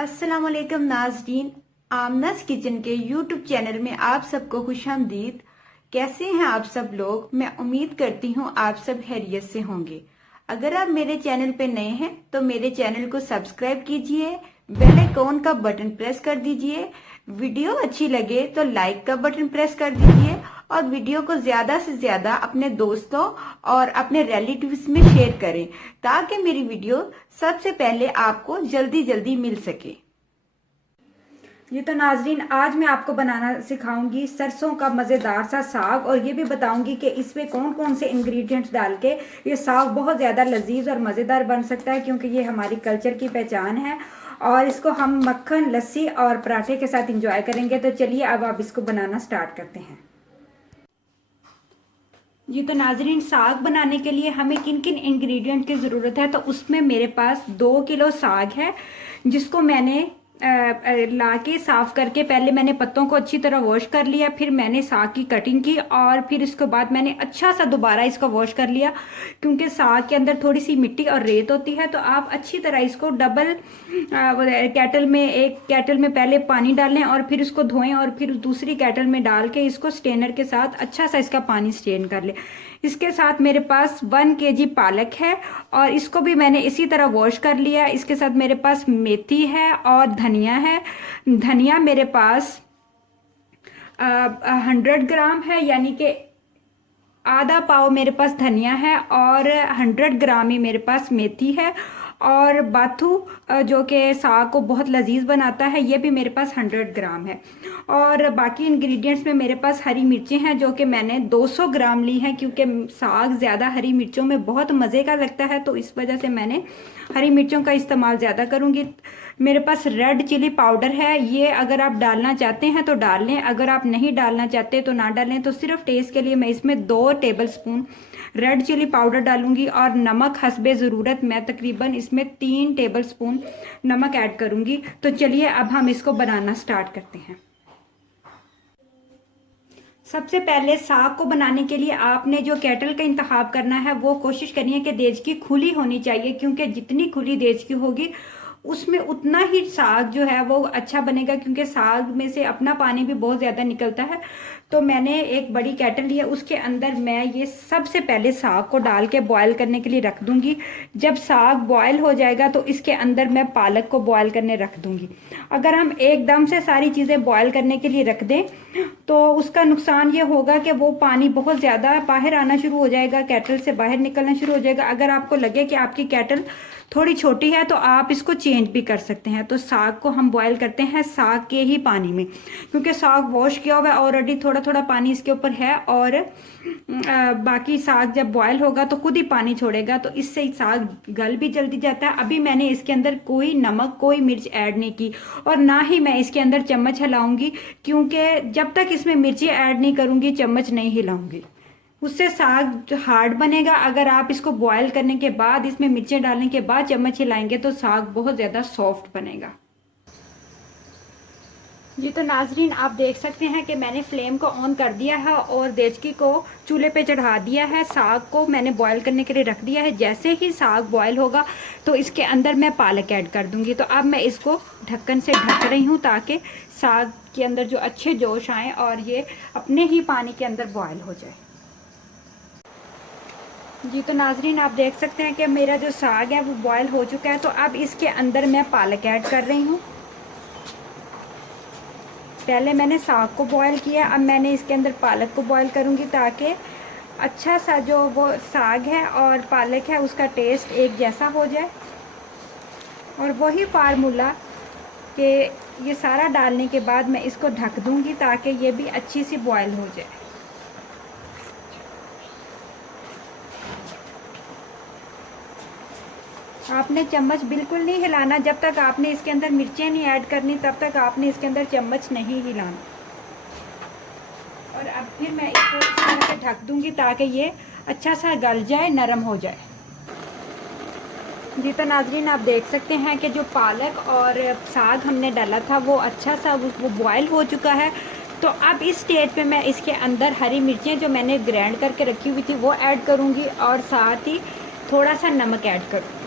अस्सलाम वालेकुम नाज़रीन, आमनास किचन के यूट्यूब चैनल में आप सबको खुशामदीद। कैसे हैं आप सब लोग? मैं उम्मीद करती हूँ आप सब खैरियत से होंगे। अगर आप मेरे चैनल पे नए हैं तो मेरे चैनल को सब्सक्राइब कीजिए, बेल आइकॉन का बटन प्रेस कर दीजिए। वीडियो अच्छी लगे तो लाइक का बटन प्रेस कर दीजिए और वीडियो को ज्यादा से ज्यादा अपने दोस्तों और अपने रिलेटिव्स में शेयर करें ताकि मेरी वीडियो सबसे पहले आपको जल्दी जल्दी मिल सके। ये तो नाजरीन, आज मैं आपको बनाना सिखाऊंगी सरसों का मज़ेदार सा साग, और ये भी बताऊंगी कि इसमें कौन कौन से इंग्रेडिएंट्स डाल के ये साग बहुत ज़्यादा लजीज और मज़ेदार बन सकता है, क्योंकि ये हमारी कल्चर की पहचान है और इसको हम मक्खन, लस्सी और पराठे के साथ इंजॉय करेंगे। तो चलिए अब आप इसको बनाना स्टार्ट करते हैं। जी तो नाजरीन, साग बनाने के लिए हमें किन किन इंग्रेडिएंट की ज़रूरत है, तो उसमें मेरे पास 2 किलो साग है, जिसको मैंने ला के साफ़ करके पहले मैंने पत्तों को अच्छी तरह वॉश कर लिया, फिर मैंने साग की कटिंग की और फिर इसके बाद मैंने अच्छा सा दोबारा इसको वॉश कर लिया, क्योंकि साग के अंदर थोड़ी सी मिट्टी और रेत होती है। तो आप अच्छी तरह इसको डबल एक केटल में पहले पानी डालें और फिर इसको धोएं और फिर दूसरी केटल में डाल के इसको स्ट्रेनर के साथ अच्छा सा इसका पानी स्ट्रेन कर लें। इसके साथ मेरे पास 1 केजी पालक है और इसको भी मैंने इसी तरह वॉश कर लिया। इसके साथ मेरे पास मेथी है और धनिया है। धनिया मेरे पास 100 ग्राम है, यानी कि आधा पाव मेरे पास धनिया है और 100 ग्राम ही मेरे पास मेथी है। और बाथू जो कि साग को बहुत लजीज बनाता है, ये भी मेरे पास 100 ग्राम है। और बाकी इंग्रेडिएंट्स में मेरे पास हरी मिर्चें हैं जो कि मैंने 200 ग्राम ली हैं, क्योंकि साग ज़्यादा हरी मिर्चों में बहुत मज़े का लगता है, तो इस वजह से मैंने हरी मिर्चों का इस्तेमाल ज़्यादा करूँगी। मेरे पास रेड चिली पाउडर है, ये अगर आप डालना चाहते हैं तो डाल लें, अगर आप नहीं डालना चाहते तो ना डालें। तो सिर्फ टेस्ट के लिए मैं इसमें 2 tablespoon red chilli powder डालूंगी और नमक हस्बे ज़रूरत मैं तकरीबन इसमें 3 टेबल स्पून नमक ऐड करूंगी। तो चलिए अब हम इसको बनाना स्टार्ट करते हैं। सबसे पहले साग को बनाने के लिए आपने जो केटल का इंतखाब करना है वो कोशिश करिए कि देज की खुली होनी चाहिए, क्योंकि जितनी खुली देज की होगी उसमें उतना ही साग जो है वो अच्छा बनेगा, क्योंकि साग में से अपना पानी भी बहुत ज़्यादा निकलता है। तो मैंने एक बड़ी केटल ली है, उसके अंदर मैं ये सबसे पहले साग को डाल के बॉयल करने के लिए रख दूंगी। जब साग बॉयल हो जाएगा तो इसके अंदर मैं पालक को बॉयल करने रख दूंगी। अगर हम एकदम से सारी चीज़ें बॉयल करने के लिए रख दें तो उसका नुकसान ये होगा कि वो पानी बहुत ज़्यादा बाहर आना शुरू हो जाएगा, केटल से बाहर निकलना शुरू हो जाएगा। अगर आपको लगे कि आपकी केटल थोड़ी छोटी है तो आप इसको चेंज भी कर सकते हैं। तो साग को हम बॉयल करते हैं साग के ही पानी में, क्योंकि साग वॉश किया हुआ है ऑलरेडी, थोड़ा थोड़ा पानी इसके ऊपर है और बाकी साग जब बॉयल होगा तो खुद ही पानी छोड़ेगा, तो इससे साग गल भी जल्दी जाता है। अभी मैंने इसके अंदर कोई नमक, कोई मिर्च ऐड नहीं की और ना ही मैं इसके अंदर चम्मच हिलाऊंगी, क्योंकि जब तक इसमें मिर्ची ऐड नहीं करूंगी चम्मच नहीं हिलाऊंगी, उससे साग हार्ड बनेगा। अगर आप इसको बॉयल करने के बाद इसमें मिर्चें डालने के बाद चम्मच हिलाएंगे तो साग बहुत ज़्यादा सॉफ्ट बनेगा। जी तो नाजरीन, आप देख सकते हैं कि मैंने फ्लेम को ऑन कर दिया है और देचकी को चूल्हे पे चढ़ा दिया है। साग को मैंने बॉयल करने के लिए रख दिया है। जैसे ही साग बॉयल होगा तो इसके अंदर मैं पालक ऐड कर दूंगी। तो अब मैं इसको ढक्कन से ढक रही हूँ ताकि साग के अंदर जो अच्छे जोश आए और ये अपने ही पानी के अंदर बॉयल हो जाए। जी तो नाजरीन, आप देख सकते हैं कि मेरा जो साग है वो बॉयल हो चुका है। तो अब इसके अंदर मैं पालक ऐड कर रही हूँ। पहले मैंने साग को बॉयल किया, अब मैंने इसके अंदर पालक को बॉयल करूँगी ताकि अच्छा सा जो वो साग है और पालक है उसका टेस्ट एक जैसा हो जाए। और वही फार्मूला कि ये सारा डालने के बाद मैं इसको ढक दूँगी ताकि ये भी अच्छी सी बॉयल हो जाए। आपने चम्मच बिल्कुल नहीं हिलाना, जब तक आपने इसके अंदर मिर्चें नहीं ऐड करनी तब तक आपने इसके अंदर चम्मच नहीं हिलाना। और अब फिर मैं इसको इस तरह से ढक दूंगी ताकि ये अच्छा सा गल जाए, नरम हो जाए। जी तो नाजरीन, आप देख सकते हैं कि जो पालक और साग हमने डाला था वो अच्छा सा वो बॉयल हो चुका है। तो अब इस स्टेज पे मैं इसके अंदर हरी मिर्चें जो मैंने ग्राइंड करके रखी हुई थी वो ऐड करूँगी और साथ ही थोड़ा सा नमक ऐड करूँगी।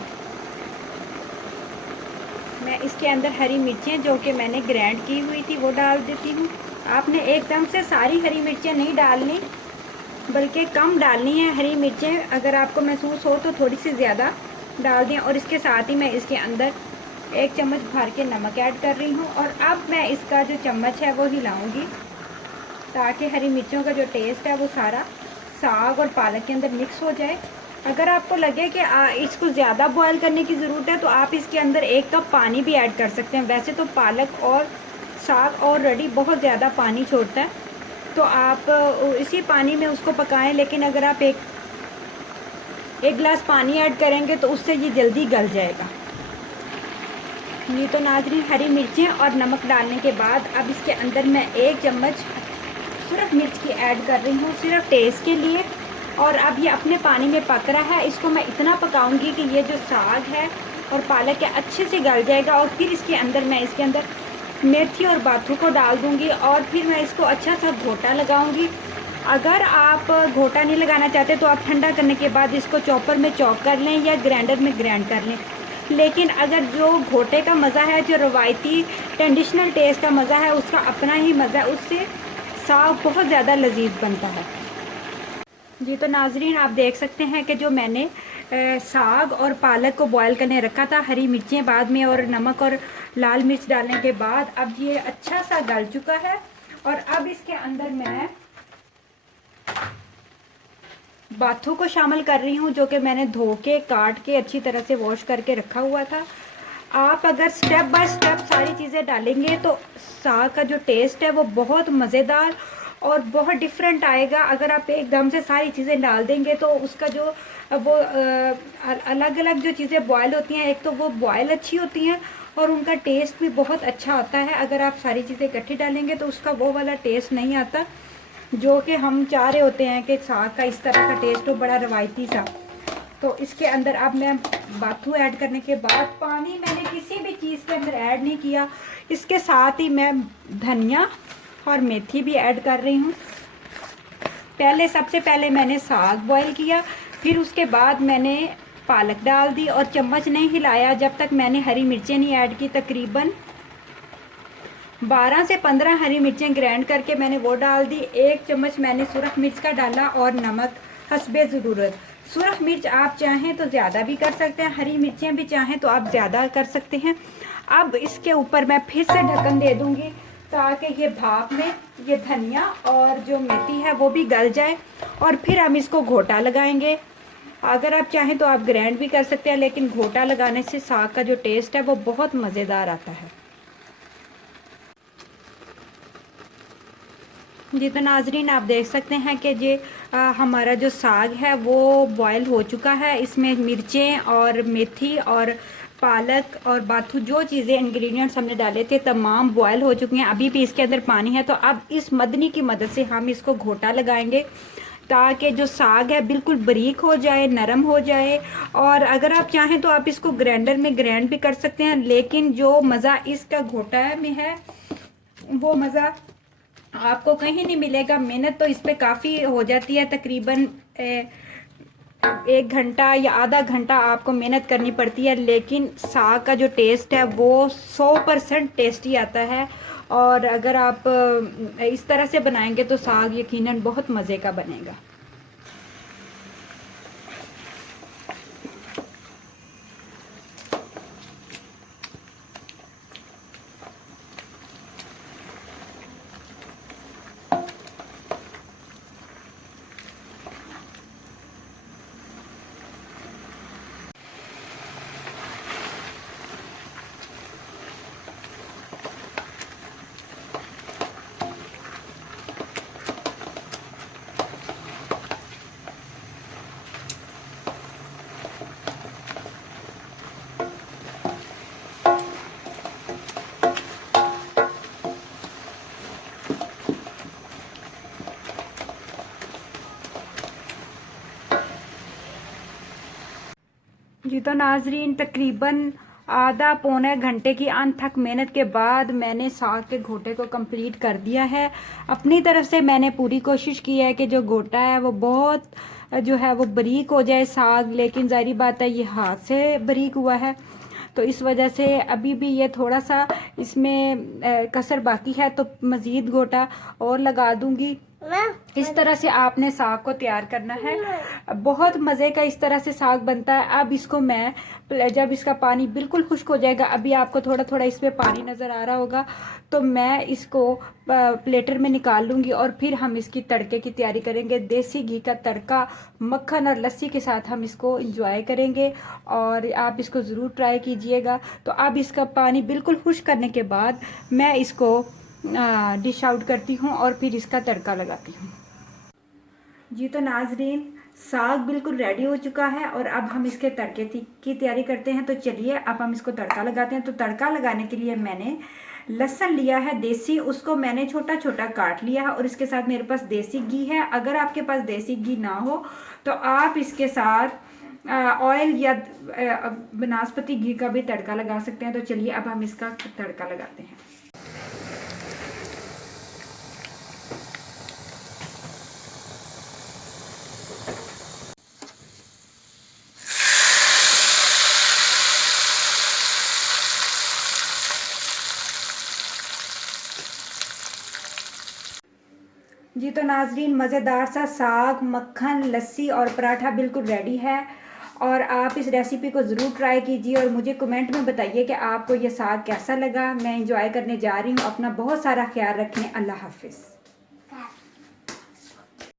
मैं इसके अंदर हरी मिर्चें जो कि मैंने ग्राइंड की हुई थी वो डाल देती हूँ। आपने एकदम से सारी हरी मिर्चें नहीं डालनी, बल्कि कम डालनी है हरी मिर्चें। अगर आपको महसूस हो तो थोड़ी सी ज़्यादा डाल दें। और इसके साथ ही मैं इसके अंदर 1 चम्मच भर के नमक ऐड कर रही हूँ। और अब मैं इसका जो चम्मच है वो हिलाऊंगी, ताकि हरी मिर्चों का जो टेस्ट है वो सारा साग और पालक के अंदर मिक्स हो जाए। अगर आपको लगे कि इसको ज़्यादा बॉयल करने की ज़रूरत है तो आप इसके अंदर 1 कप पानी भी ऐड कर सकते हैं। वैसे तो पालक और साग ऑलरेडी बहुत ज़्यादा पानी छोड़ता है, तो आप इसी पानी में उसको पकाएं। लेकिन अगर आप एक गिलास पानी ऐड करेंगे तो उससे ये जल्दी गल जाएगा। ये तो नाज़रीन हरी मिर्चें और नमक डालने के बाद अब इसके अंदर मैं 1 चम्मच सुरख मिर्च की ऐड कर रही हूँ, सिर्फ टेस्ट के लिए। और अब ये अपने पानी में पक रहा है। इसको मैं इतना पकाऊंगी कि ये जो साग है और पालक है अच्छे से गल जाएगा। और फिर इसके अंदर मेथी और बाथू को डाल दूंगी और फिर मैं इसको अच्छा सा घोटा लगाऊंगी। अगर आप घोटा नहीं लगाना चाहते तो आप ठंडा करने के बाद इसको चॉपर में चॉप कर लें या ग्राइंडर में ग्राइंड कर लें। लेकिन अगर जो घोटे का मज़ा है, जो रवायती ट्रेडिशनल टेस्ट का मज़ा है, उसका अपना ही मज़ा है, उससे साग बहुत ज़्यादा लजीज बनता है। जी तो नाजरीन आप देख सकते हैं कि जो मैंने साग और पालक को बॉयल करने रखा था, हरी मिर्चें बाद में और नमक और लाल मिर्च डालने के बाद अब ये अच्छा सा गल चुका है। और अब इसके अंदर मैं बाथू को शामिल कर रही हूँ, जो कि मैंने धो के काट के अच्छी तरह से वॉश करके रखा हुआ था। आप अगर स्टेप बाय स्टेप सारी चीज़ें डालेंगे तो साग का जो टेस्ट है वो बहुत मज़ेदार और बहुत डिफरेंट आएगा। अगर आप एकदम से सारी चीज़ें डाल देंगे तो उसका जो वो अलग अलग जो चीज़ें बॉयल होती हैं, एक तो वो बॉयल अच्छी होती हैं और उनका टेस्ट भी बहुत अच्छा आता है। अगर आप सारी चीज़ें इकट्ठी डालेंगे तो उसका वो वाला टेस्ट नहीं आता जो कि हम चाह रहे होते हैं कि साग का इस तरह का टेस्ट हो, बड़ा रवायती सा। तो इसके अंदर अब मैं बाथू ऐड करने के बाद, पानी मैंने किसी भी चीज़ के अंदर ऐड नहीं किया, इसके साथ ही मैं धनिया और मेथी भी ऐड कर रही हूँ। सबसे पहले मैंने साग बॉईल किया, फिर उसके बाद मैंने पालक डाल दी और चम्मच नहीं हिलाया जब तक मैंने हरी मिर्चें नहीं ऐड की। तकरीबन 12 से 15 हरी मिर्चें ग्राइंड करके मैंने वो डाल दी। 1 चम्मच मैंने सुरख मिर्च का डाला और नमक हस्बे ज़रूरत। सुरख मिर्च आप चाहें तो ज़्यादा भी कर सकते हैं, हरी मिर्चें भी चाहें तो आप ज़्यादा कर सकते हैं। अब इसके ऊपर मैं फिर से ढक्कन दे दूँगी ताकि ये भाप में ये धनिया और जो मेथी है वो भी गल जाए। और फिर हम इसको घोटा लगाएंगे। अगर आप चाहें तो आप ग्राइंड भी कर सकते हैं, लेकिन घोटा लगाने से साग का जो टेस्ट है वो बहुत मज़ेदार आता है। जी तो नाजरीन आप देख सकते हैं कि ये हमारा जो साग है वो बॉयल हो चुका है। इसमें मिर्चें और मेथी और पालक और बाथू जो चीज़ें इंग्रेडिएंट्स हमने डाले थे तमाम बॉयल हो चुकी हैं। अभी भी इसके अंदर पानी है। तो अब इस मदनी की मदद से हम इसको घोटा लगाएंगे ताकि जो साग है बिल्कुल बारीक हो जाए, नरम हो जाए। और अगर आप चाहें तो आप इसको ग्राइंडर में ग्राइंड भी कर सकते हैं, लेकिन जो मज़ा इसका घोटा में है वो मज़ा आपको कहीं नहीं मिलेगा। मेहनत तो इस पे काफ़ी हो जाती है, तकरीबन 1 घंटा या आधा घंटा आपको मेहनत करनी पड़ती है, लेकिन साग का जो टेस्ट है वो 100% टेस्टी आता है। और अगर आप इस तरह से बनाएंगे तो साग यकीनन बहुत मज़े का बनेगा। जी तो नाजरीन तकरीबन आधा पौने घंटे की अनथक मेहनत के बाद मैंने साग के घोटे को कंप्लीट कर दिया है। अपनी तरफ से मैंने पूरी कोशिश की है कि जो घोटा है वो बहुत जो है वो बारीक हो जाए साग, लेकिन जाहिर बात है ये हाथ से बारीक हुआ है। तो इस वजह से अभी भी ये थोड़ा सा इसमें कसर बाकी है, तो मज़ीद गोटा और लगा दूंगी। इस तरह से आपने साग को तैयार करना है। बहुत मज़े का इस तरह से साग बनता है। अब इसको मैं, जब इसका पानी बिल्कुल खुश्क हो जाएगा, अभी आपको थोड़ा थोड़ा इसमें पानी नज़र आ रहा होगा, तो मैं इसको प्लेटर में निकाल लूँगी और फिर हम इसकी तड़के की तैयारी करेंगे। देसी घी का तड़का मक्खन और लस्सी के साथ हम इसको इंजॉय करेंगे और आप इसको ज़रूर ट्राई कीजिएगा। तो अब इसका पानी बिल्कुल खुश्क करने के बाद मैं इसको डिश आउट करती हूँ और फिर इसका तड़का लगाती हूँ। जी तो नाजरीन, साग बिल्कुल रेडी हो चुका है और अब हम इसके तड़के की तैयारी करते हैं। तो चलिए अब हम इसको तड़का लगाते हैं। तो तड़का लगाने के लिए मैंने लहसुन लिया है देसी, उसको मैंने छोटा छोटा काट लिया है और इसके साथ मेरे पास देसी घी है। अगर आपके पास देसी घी ना हो तो आप इसके साथ ऑयल या बनास्पति घी का भी तड़का लगा सकते हैं। तो चलिए अब हम इसका तड़का लगाते हैं। जी तो नाजरीन, मज़ेदार सा साग, मक्खन, लस्सी और पराठा बिल्कुल रेडी है और आप इस रेसिपी को ज़रूर ट्राई कीजिए और मुझे कमेंट में बताइए कि आपको ये साग कैसा लगा। मैं इंजॉय करने जा रही हूँ। अपना बहुत सारा ख्याल रखें। अल्लाह हाफिज़।